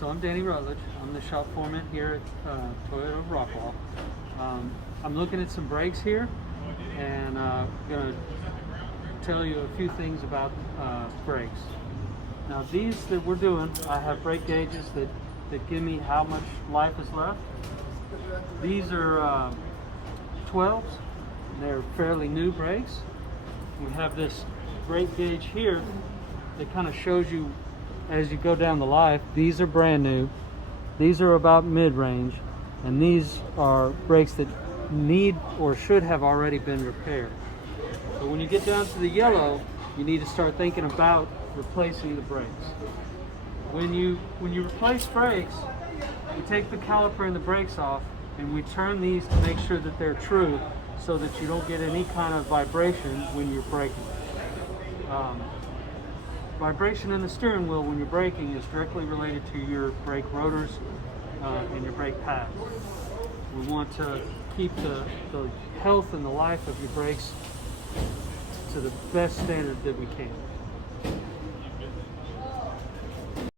So I'm Danny Rutledge. I'm the shop foreman here at Toyota Rockwall. I'm looking at some brakes here, and going to tell you a few things about brakes. Now these that we're doing, I have brake gauges that give me how much life is left. These are 12s. They're fairly new brakes. We have this brake gauge here that kind of shows you as you go down the life. These are brand new. These are about mid-range, and these are brakes that need or should have already been repaired. So when you get down to the yellow, you need to start thinking about replacing the brakes. When you replace brakes, you take the caliper and the brakes off, and we turn these to make sure that they're true, so that you don't get any kind of vibration when you're braking. Vibration in the steering wheel when you're braking is directly related to your brake rotors and your brake pads. We want to keep the health and the life of your brakes to the best standard that we can.